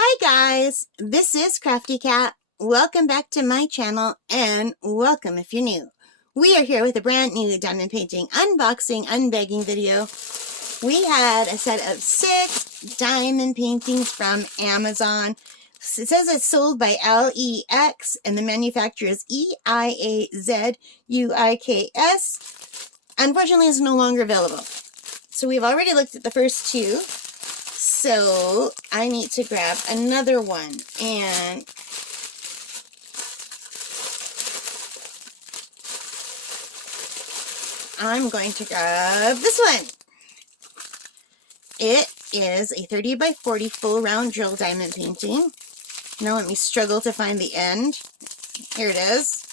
Hi guys, this is Crafty Cat. Welcome back to my channel and welcome if you're new. We are here with a brand new diamond painting unboxing, unbagging video. We had a set of 6 diamond paintings from Amazon. It says it's sold by LEX and the manufacturer is EIAZUIKS. Unfortunately, it's no longer available. So we've already looked at the first 2. So I need to grab another one, and I'm going to grab this one. It is a 30 by 40 full round drill diamond painting. Now let me struggle to find the end. Here it is.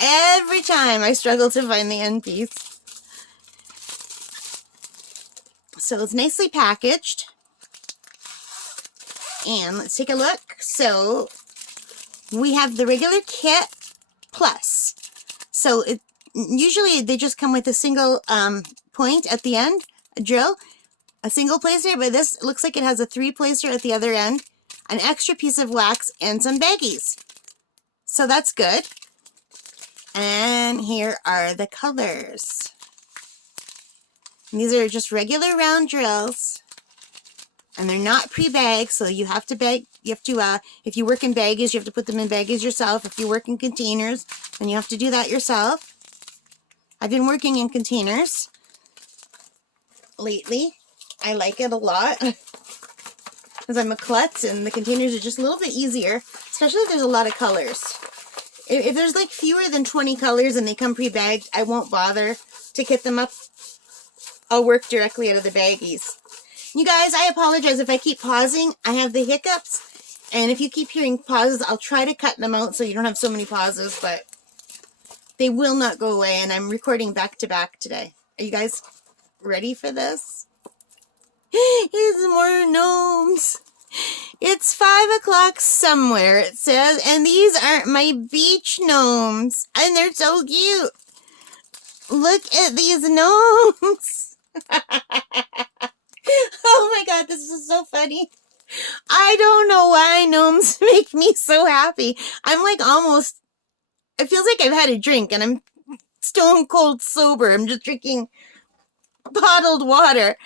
Every time I struggle to find the end piece. So it's nicely packaged. And let's take a look. So we have the regular kit plus. So usually they just come with a single point at the end, a drill, a single placer, but this looks like it has a 3 placer at the other end, an extra piece of wax, and some baggies. So that's good. And here are the colors. And these are just regular round drills. And they're not pre-bagged, so you have to bag. You have to, if you work in baggies, you have to put them in baggies yourself. If you work in containers, then you have to do that yourself. I've been working in containers lately. I like it a lot because I'm a klutz, and the containers are just a little bit easier, especially if there's a lot of colors. If there's like fewer than 20 colors and they come pre-bagged, I won't bother to kit them up. I'll work directly out of the baggies. You guys, I apologize if I keep pausing. I have the hiccups, and if you keep hearing pauses, I'll try to cut them out so you don't have so many pauses, but they will not go away, and I'm recording back to back today. Are you guys ready for this? It's more gnomes. It's 5 o'clock somewhere, it says, and these aren't my beach gnomes, and they're so cute. Look at these gnomes. Oh my god, this is so funny. I don't know why gnomes make me so happy. I'm like almost, it feels like I've had a drink and I'm stone cold sober. I'm just drinking bottled water.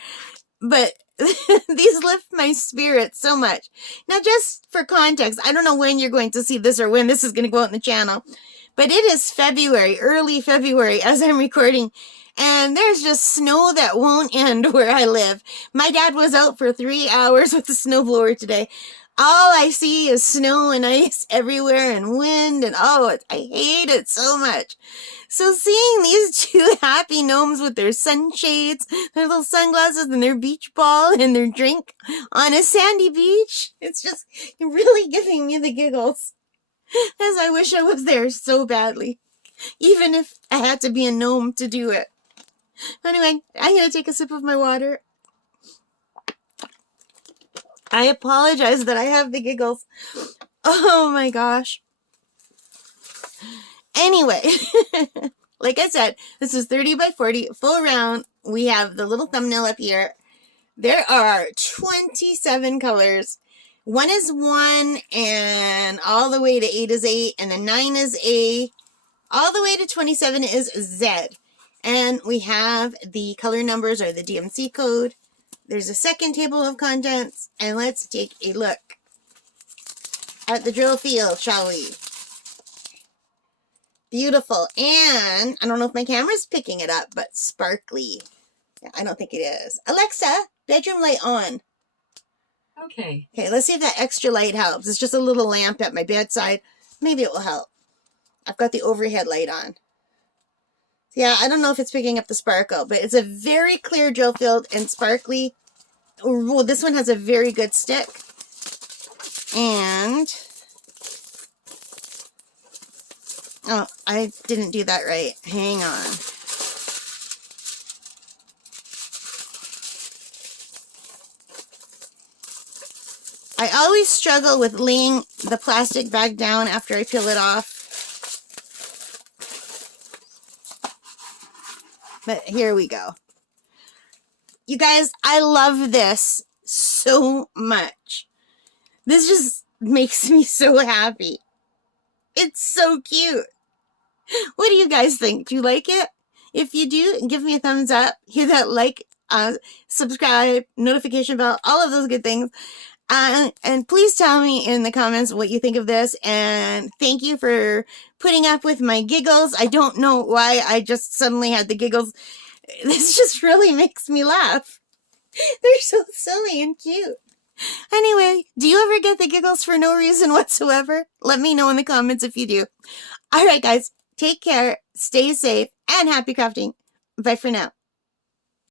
But these lift my spirits so much. Now, just for context, I don't know when you're going to see this or when this is going to go out on the channel, but it is February, early February as I'm recording, and there's just snow that won't end where I live. My dad was out for 3 hours with the snowblower today. All I see is snow and ice everywhere and wind, and I hate it so much. So seeing these 2 happy gnomes with their sunshades, their little sunglasses, and their beach ball and their drink on a sandy beach, it's just really giving me the giggles. As I wish I was there so badly, even if I had to be a gnome to do it. Anyway, I'm going to take a sip of my water. I apologize that I have the giggles. Oh my gosh. Anyway, like I said, this is 30 by 40, full round. We have the little thumbnail up here. There are 27 colors. 1 is 1, and all the way to 8 is 8, and then 9 is A. All the way to 27 is Z. And we have the color numbers or the DMC code. There's a second table of contents, and let's take a look at the drill field, shall we? Beautiful, and I don't know if my camera's picking it up, but sparkly. Yeah, I don't think it is. Alexa, bedroom light on. Okay. Okay, let's see if that extra light helps. It's just a little lamp at my bedside. Maybe it will help. I've got the overhead light on. Yeah, I don't know if it's picking up the sparkle, but it's a very clear drill field and sparkly. Well, this one has a very good stick. And oh, I didn't do that right. Hang on. I always struggle with laying the plastic bag down after I peel it off. But here we go. You guys, I love this so much. This just makes me so happy. It's so cute. What do you guys think? Do you like it? If you do, give me a thumbs up. Hit that like, subscribe, notification bell, all of those good things. And please tell me in the comments what you think of this. And thank you for putting up with my giggles. I don't know why I just suddenly had the giggles. This just really makes me laugh. They're so silly and cute. Anyway, do you ever get the giggles for no reason whatsoever? Let me know in the comments if you do. All right, guys, take care, stay safe, and happy crafting. Bye for now.